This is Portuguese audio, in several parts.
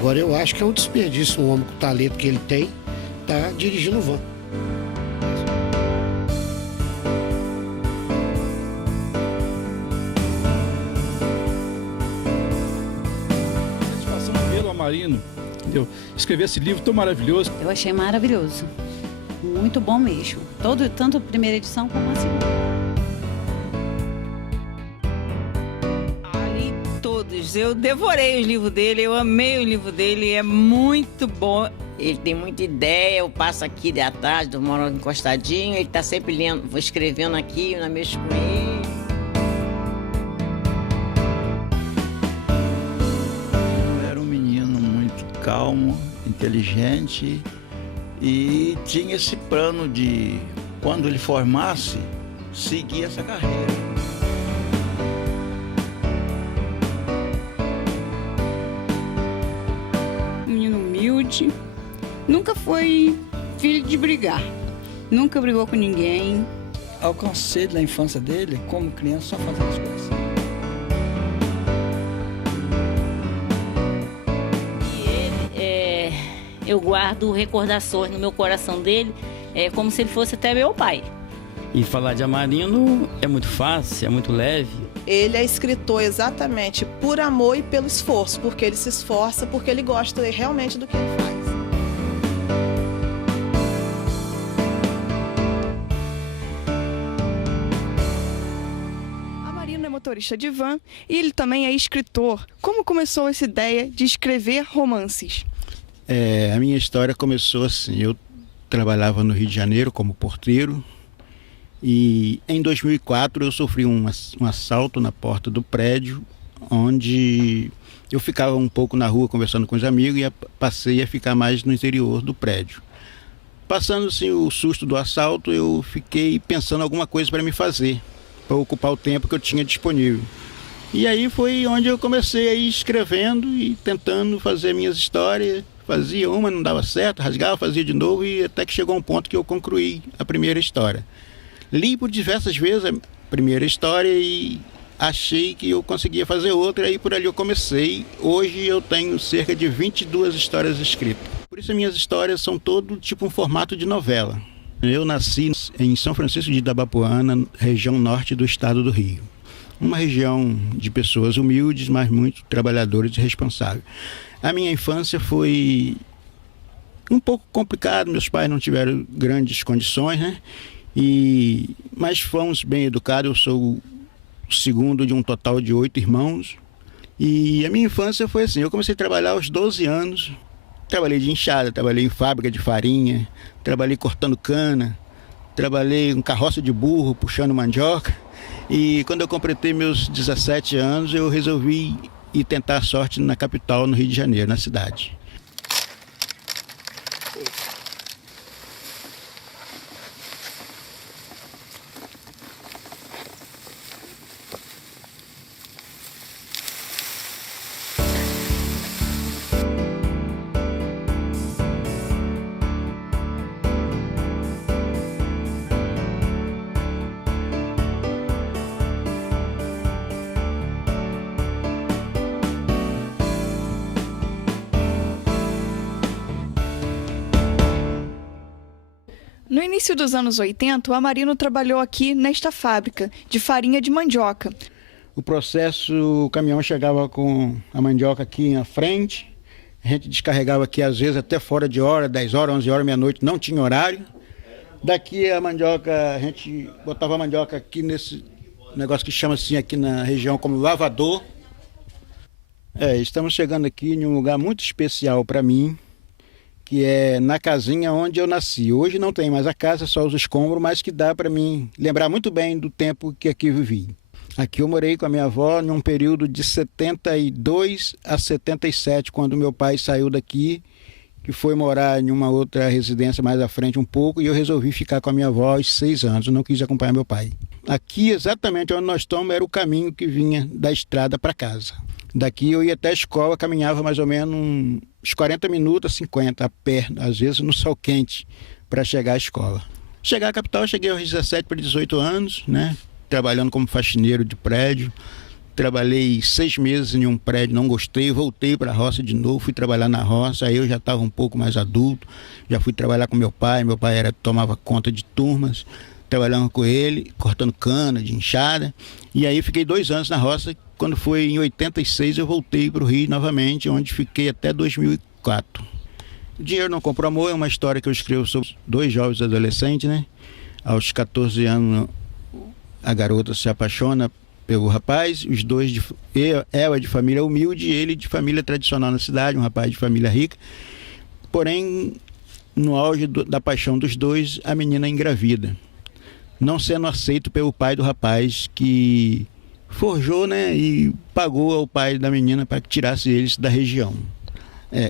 Agora eu acho que é um desperdício um homem com o talento que ele tem tá dirigindo van. Satisfação pelo Amarino, entendeu? Escrever esse livro tão maravilhoso. Eu achei maravilhoso, muito bom mesmo, tanto a primeira edição como a segunda. Ali todos, eu devorei os livros dele, eu amei o livro dele, é muito bom. Ele tem muita ideia, eu passo aqui de atrás, do moro encostadinho, ele está sempre lendo, vou escrevendo aqui, eu mexo com ele. Eu era um menino muito calmo, inteligente e tinha esse plano de, quando ele formasse, seguir essa carreira. Menino humilde, nunca foi filho de brigar, nunca brigou com ninguém. Alcancei na infância dele, como criança, só fazendo as coisas. Eu guardo recordações no meu coração dele, como se ele fosse até meu pai. E falar de Amarino é muito fácil, é muito leve. Ele é escritor exatamente por amor e pelo esforço, porque ele se esforça, porque ele gosta realmente do que ele faz. Amarino é motorista de van e ele também é escritor. Como começou essa ideia de escrever romances? A minha história começou assim, eu trabalhava no Rio de Janeiro como porteiro e em 2004 eu sofri um assalto na porta do prédio, onde eu ficava um pouco na rua conversando com os amigos e passei a ficar mais no interior do prédio. Passando assim, o susto do assalto, eu fiquei pensando alguma coisa para me fazer, para ocupar o tempo que eu tinha disponível. E aí foi onde eu comecei a ir escrevendo e tentando fazer minhas histórias. Fazia uma, não dava certo, rasgava, fazia de novo e até que chegou um ponto que eu concluí a primeira história. Li por diversas vezes a primeira história e achei que eu conseguia fazer outra e por ali eu comecei. Hoje eu tenho cerca de 22 histórias escritas. Por isso minhas histórias são todo tipo um formato de novela. Eu nasci em São Francisco de Itabapoana, região norte do estado do Rio. Uma região de pessoas humildes, mas muito trabalhadoras e responsáveis. A minha infância foi um pouco complicada, meus pais não tiveram grandes condições, né? Mas fomos bem educados, eu sou o segundo de um total de 8 irmãos. E a minha infância foi assim, eu comecei a trabalhar aos 12 anos, trabalhei de enxada, trabalhei em fábrica de farinha, trabalhei cortando cana, trabalhei em carroça de burro, puxando mandioca. E quando eu completei meus 17 anos, eu resolvi ir tentar a sorte na capital, no Rio de Janeiro, na cidade. No início dos anos 80, o Amarino trabalhou aqui nesta fábrica de farinha de mandioca. O processo, o caminhão chegava com a mandioca aqui na frente, a gente descarregava aqui às vezes até fora de hora, 10 horas, 11 horas, meia-noite, não tinha horário. Daqui a mandioca, a gente botava a mandioca aqui nesse negócio que chama assim aqui na região como lavador. Estamos chegando aqui em um lugar muito especial para mim, que é na casinha onde eu nasci. Hoje não tem mais a casa, só os escombros, mas que dá para mim lembrar muito bem do tempo que aqui vivi. Aqui eu morei com a minha avó num período de 72 a 77, quando meu pai saiu daqui, que foi morar em uma outra residência mais à frente um pouco, e eu resolvi ficar com a minha avó aos 6 anos, eu não quis acompanhar meu pai. Aqui, exatamente onde nós estamos, era o caminho que vinha da estrada para casa. Daqui eu ia até a escola, caminhava mais ou menos uns 40 minutos, 50, a pé, às vezes no sol quente, para chegar à escola. Chegar à capital, eu cheguei aos 17 para 18 anos, né? Trabalhando como faxineiro de prédio, trabalhei 6 meses em um prédio, não gostei, voltei para a roça de novo, fui trabalhar na roça, aí eu já estava um pouco mais adulto, já fui trabalhar com meu pai tomava conta de turmas, trabalhando com ele, cortando cana de enxada, e aí fiquei 2 anos na roça. Quando foi em 86 eu voltei para o Rio novamente, onde fiquei até 2004. O Dinheiro Não Compra Amor é uma história que eu escrevo sobre 2 jovens adolescentes, né? Aos 14 anos a garota se apaixona pelo rapaz, os dois, ela de família humilde e ele de família tradicional na cidade, um rapaz de família rica. Porém, no auge da paixão dos dois, a menina engravida, não sendo aceito pelo pai do rapaz, que forjou, né, e pagou ao pai da menina para que tirasse eles da região.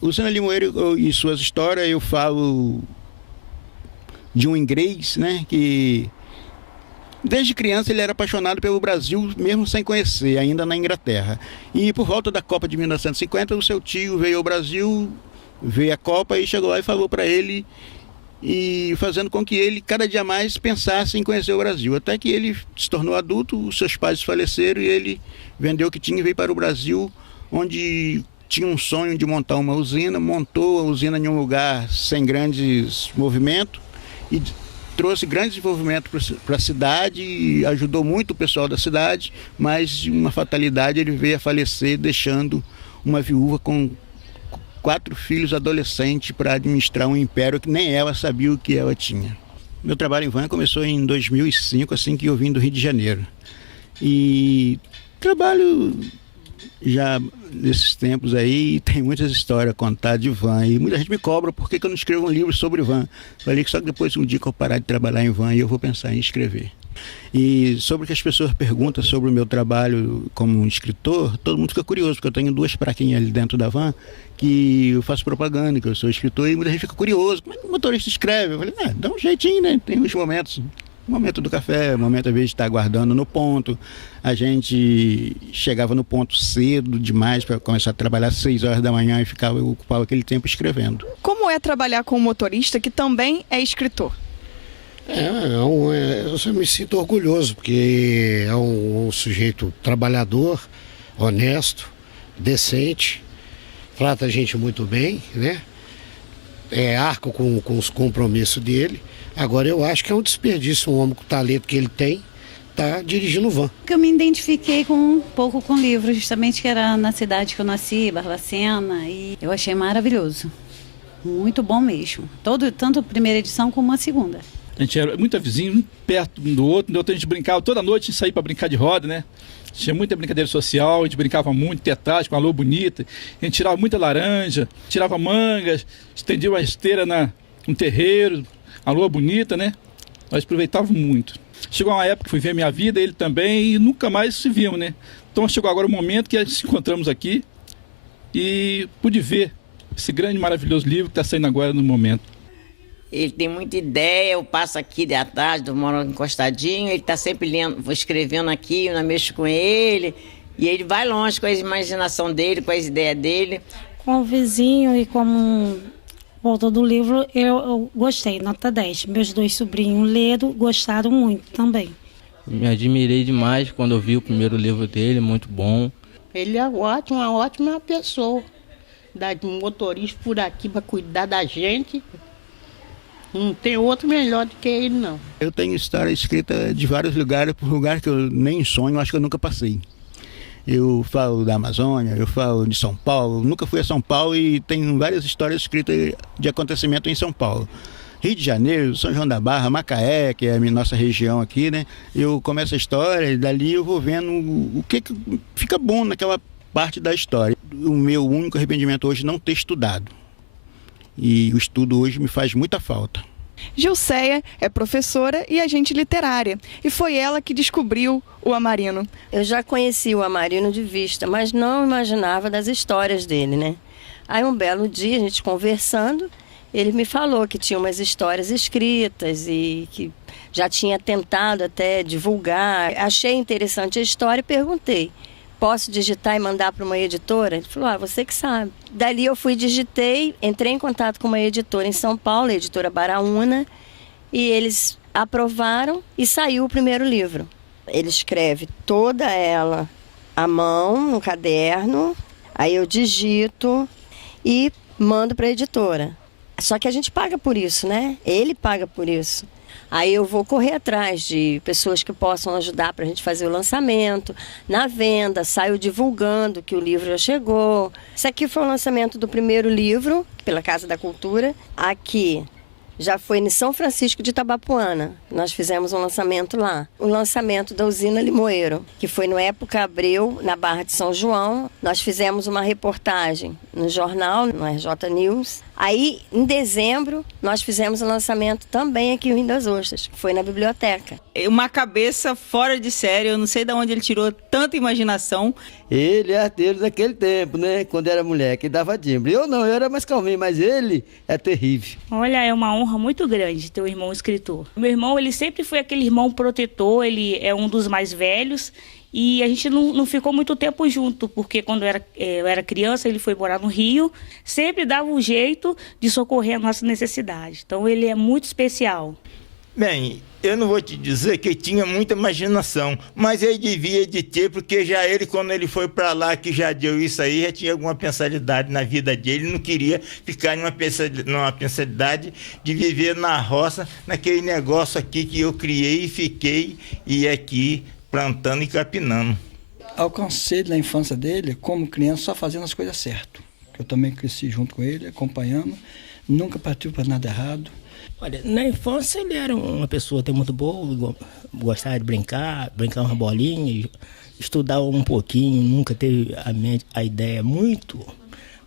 O Zé Limoeiro e suas histórias, eu falo de um inglês, né, que desde criança ele era apaixonado pelo Brasil, mesmo sem conhecer, ainda na Inglaterra. E por volta da Copa de 1950, o seu tio veio ao Brasil, veio a Copa e chegou lá e falou para ele, e fazendo com que ele cada dia mais pensasse em conhecer o Brasil. Até que ele se tornou adulto, os seus pais faleceram e ele vendeu o que tinha e veio para o Brasil, onde tinha um sonho de montar uma usina, montou a usina em um lugar sem grandes movimentos e trouxe grande desenvolvimento para a cidade e ajudou muito o pessoal da cidade, mas uma fatalidade, ele veio a falecer deixando uma viúva com 4 filhos adolescentes para administrar um império que nem ela sabia o que ela tinha. Meu trabalho em van começou em 2005, assim que eu vim do Rio de Janeiro. E trabalho já nesses tempos aí, tem muitas histórias a contar de van. E muita gente me cobra por que eu não escrevo um livro sobre van. Falei que só que depois, um dia que eu parar de trabalhar em van, eu vou pensar em escrever. E sobre o que as pessoas perguntam sobre o meu trabalho como escritor, todo mundo fica curioso, porque eu tenho 2 plaquinhas ali dentro da van que eu faço propaganda, que eu sou escritor, e muita gente fica curioso. Como é que o motorista escreve? Eu falei, dá um jeitinho, né? Tem uns momentos. O momento do café, o momento às vezes de estar aguardando no ponto. A gente chegava no ponto cedo demais para começar a trabalhar às 6 horas da manhã e ocupava aquele tempo escrevendo. Como é trabalhar com um motorista que também é escritor? Eu me sinto orgulhoso, porque é um sujeito trabalhador, honesto, decente, trata a gente muito bem, né? Arca com os compromissos dele. Agora, eu acho que é um desperdício um homem com o talento que ele tem tá dirigindo van. Eu me identifiquei um pouco com o livro, justamente que era na cidade que eu nasci, Barbacena, e eu achei maravilhoso. Muito bom mesmo. Tanto a primeira edição como a segunda. A gente era muito vizinho, um perto um do outro, a gente brincava toda noite, a gente saía para brincar de roda, né? Tinha muita brincadeira social, a gente brincava muito, teatral, com uma lua bonita, a gente tirava muita laranja, tirava mangas, estendia uma esteira no terreiro, a lua bonita, né? Nós aproveitávamos muito. Chegou uma época que fui ver a minha vida, ele também, e nunca mais se vimos, né? Então chegou agora o momento que nos encontramos aqui e pude ver esse grande, maravilhoso livro que está saindo agora no momento. Ele tem muita ideia, eu passo aqui de tarde, eu moro encostadinho, ele está sempre lendo, vou escrevendo aqui, eu mexo com ele, e ele vai longe com a imaginação dele, com as ideias dele. Com o vizinho e como o autor do livro, eu gostei, nota 10. Meus 2 sobrinhos leram, gostaram muito também. Me admirei demais quando eu vi o primeiro livro dele, muito bom. Ele é ótimo, uma ótima pessoa. Dá de motorista por aqui para cuidar da gente. Não tem outro melhor do que ele, não. Eu tenho história escrita de vários lugares, por lugar que eu nem sonho, acho que eu nunca passei. Eu falo da Amazônia, eu falo de São Paulo, nunca fui a São Paulo e tenho várias histórias escritas de acontecimento em São Paulo. Rio de Janeiro, São João da Barra, Macaé, que é a nossa região aqui, né? Eu começo a história e dali eu vou vendo o que fica bom naquela parte da história. O meu único arrependimento hoje é não ter estudado. E o estudo hoje me faz muita falta. Gilceia é professora e agente literária, e foi ela que descobriu o Amarino. Eu já conheci o Amarino de vista, mas não imaginava das histórias dele, né? Aí um belo dia, a gente conversando, ele me falou que tinha umas histórias escritas e que já tinha tentado até divulgar. Achei interessante a história e perguntei: posso digitar e mandar para uma editora? Ele falou, você que sabe. Dali eu digitei, entrei em contato com uma editora em São Paulo, a editora Baraúna, e eles aprovaram e saiu o primeiro livro. Ele escreve toda ela à mão, no caderno, aí eu digito e mando para a editora. Só que a gente paga por isso, né? Ele paga por isso. Aí eu vou correr atrás de pessoas que possam ajudar para a gente fazer o lançamento, na venda, saio divulgando que o livro já chegou. Esse aqui foi o lançamento do primeiro livro, pela Casa da Cultura. Aqui já foi em São Francisco de Itabapoana. Nós fizemos um lançamento lá. O lançamento da usina Limoeiro, que foi no Época Abreu, na Barra de São João. Nós fizemos uma reportagem no jornal, no RJ News. Aí, em dezembro, nós fizemos o lançamento também aqui no Rio das Ostras, que foi na biblioteca. Uma cabeça fora de série, eu não sei de onde ele tirou tanta imaginação. Ele é arteiro daquele tempo, né? Quando era moleque, dava timbre. Eu não, eu era mais calminho, mas ele é terrível. Olha, é uma honra muito grande ter um irmão escritor. Meu irmão, ele sempre foi aquele irmão protetor, ele é um dos mais velhos. E a gente não ficou muito tempo junto, porque quando eu era criança, ele foi morar no Rio, sempre dava um jeito de socorrer a nossa necessidade. Então, ele é muito especial. Bem, eu não vou te dizer que ele tinha muita imaginação, mas ele devia de ter, porque já ele, quando ele foi para lá, que já deu isso aí, já tinha alguma pensalidade na vida dele, ele não queria ficar numa pensalidade de viver na roça, naquele negócio aqui que eu criei e fiquei, e aqui plantando e capinando. Alcancei na infância dele, como criança, só fazendo as coisas certas. Eu também cresci junto com ele, acompanhando, nunca partiu para nada errado. Olha, na infância ele era uma pessoa até muito boa, gostava de brincar uma bolinha, estudar um pouquinho, nunca teve a ideia muito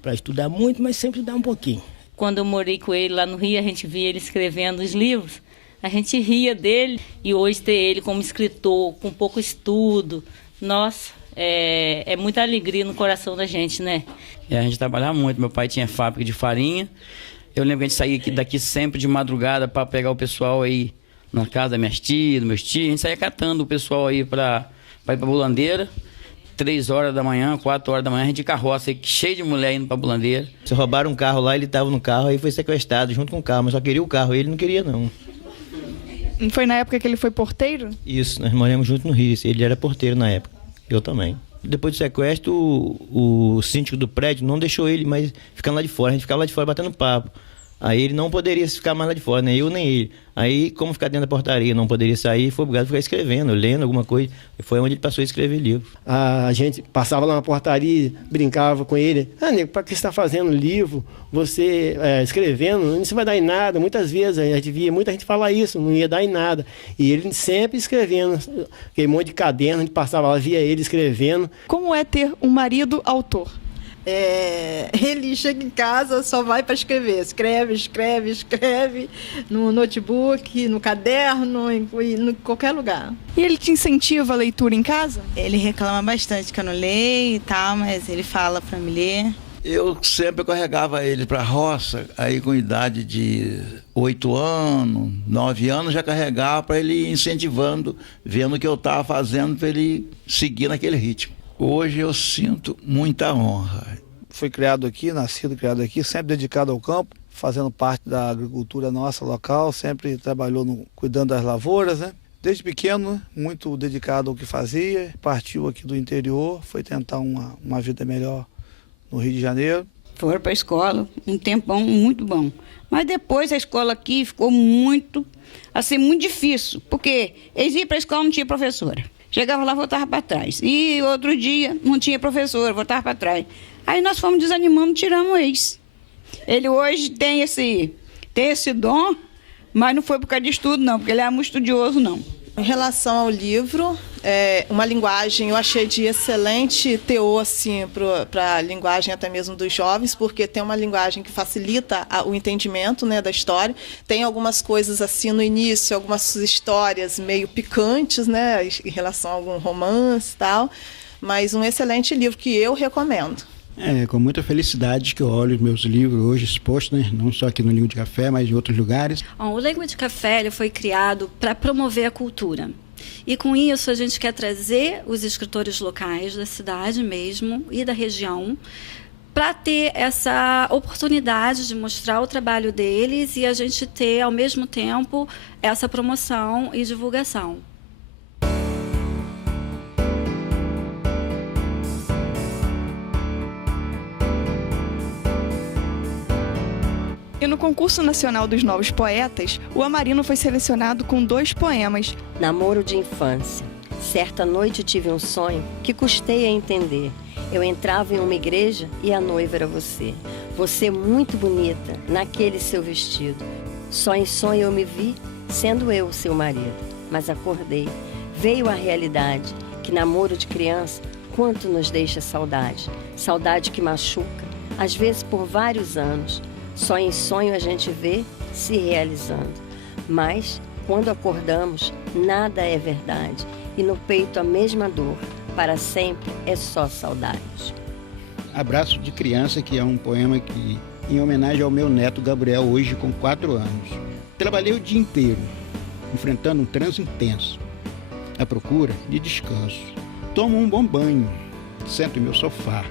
para estudar muito, mas sempre estudar um pouquinho. Quando eu morei com ele lá no Rio, a gente via ele escrevendo os livros. A gente ria dele e hoje ter ele como escritor, com pouco estudo, nossa, é muita alegria no coração da gente, né? A gente trabalhava muito, meu pai tinha fábrica de farinha, eu lembro que a gente saía daqui sempre de madrugada para pegar o pessoal aí na casa das minhas tias, dos meus tios, a gente saía catando o pessoal aí para ir para Bulandeira, 3 horas da manhã, 4 horas da manhã, a gente de carroça, cheio de mulher indo para Bulandeira. Se roubaram um carro lá, ele estava no carro, aí foi sequestrado junto com o carro, mas só queria o carro, ele não queria não. Foi na época que ele foi porteiro? Isso, nós moramos juntos no Rio. Ele era porteiro na época, eu também. Depois do sequestro, o síndico do prédio não deixou ele mais ficando lá de fora. A gente ficava lá de fora batendo papo. Aí ele não poderia ficar mais lá de fora, nem eu nem ele. Aí, como ficar dentro da portaria, não poderia sair, foi obrigado a ficar escrevendo, lendo alguma coisa. E foi onde ele passou a escrever livro. A gente passava lá na portaria, brincava com ele. Nego, para que você está fazendo livro? Você escrevendo, isso não vai dar em nada. Muitas vezes a gente via muita gente falar isso, não ia dar em nada. E ele sempre escrevendo, aquele monte de caderno, a gente passava lá, via ele escrevendo. Como é ter um marido autor? Ele chega em casa, só vai para escrever. Escreve no notebook, no caderno, em qualquer lugar. E ele te incentiva a leitura em casa? Ele reclama bastante que eu não leio e tal, mas ele fala para me ler. Eu sempre carregava ele para a roça, aí com idade de 8 anos, 9 anos, já carregava para ele ir incentivando, vendo o que eu estava fazendo para ele seguir naquele ritmo. Hoje eu sinto muita honra. Fui criado aqui, nascido, criado aqui, sempre dedicado ao campo, fazendo parte da agricultura nossa local, sempre trabalhou cuidando das lavouras, né? Desde pequeno, muito dedicado ao que fazia, partiu aqui do interior, foi tentar uma vida melhor no Rio de Janeiro. Foram para a escola, um tempão muito bom. Mas depois a escola aqui ficou muito difícil, porque eles iam para a escola e não tinha professora. Chegava lá, voltava para trás. E outro dia, não tinha professor, voltava para trás. Aí nós fomos desanimando, tiramos ex. Ele hoje tem esse dom, mas não foi por causa de estudo, não, porque ele é muito estudioso, não. Em relação ao livro, uma linguagem eu achei de excelente teor assim, para a linguagem até mesmo dos jovens, porque tem uma linguagem que facilita o entendimento, né, da história. Tem algumas coisas assim no início, algumas histórias meio picantes, né, em relação a algum romance e tal, mas um excelente livro que eu recomendo. Com muita felicidade que eu olho os meus livros hoje expostos, né? Não só aqui no Língua de Café, mas em outros lugares. O Língua de Café ele foi criado para promover a cultura. E com isso a gente quer trazer os escritores locais da cidade mesmo e da região para ter essa oportunidade de mostrar o trabalho deles e a gente ter, ao mesmo tempo, essa promoção e divulgação. E no concurso nacional dos novos poetas, o Amarino foi selecionado com 2 poemas. Namoro de infância. Certa noite tive um sonho que custei a entender. Eu entrava em uma igreja e a noiva era você. Você muito bonita, naquele seu vestido. Só em sonho eu me vi, sendo eu seu marido. Mas acordei, veio a realidade, que namoro de criança, quanto nos deixa saudade. Saudade que machuca, às vezes por vários anos. Só em sonho a gente vê se realizando. Mas, quando acordamos, nada é verdade. E no peito a mesma dor, para sempre é só saudade. Abraço de Criança, que é um poema que, em homenagem ao meu neto Gabriel, hoje com 4 anos. Trabalhei o dia inteiro, enfrentando um trânsito intenso, à procura de descanso. Tomo um bom banho, sento em meu sofá,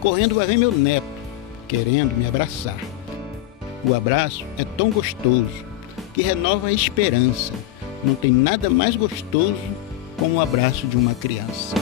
correndo vai ver meu neto, querendo me abraçar. O abraço é tão gostoso, que renova a esperança. Não tem nada mais gostoso como o abraço de uma criança.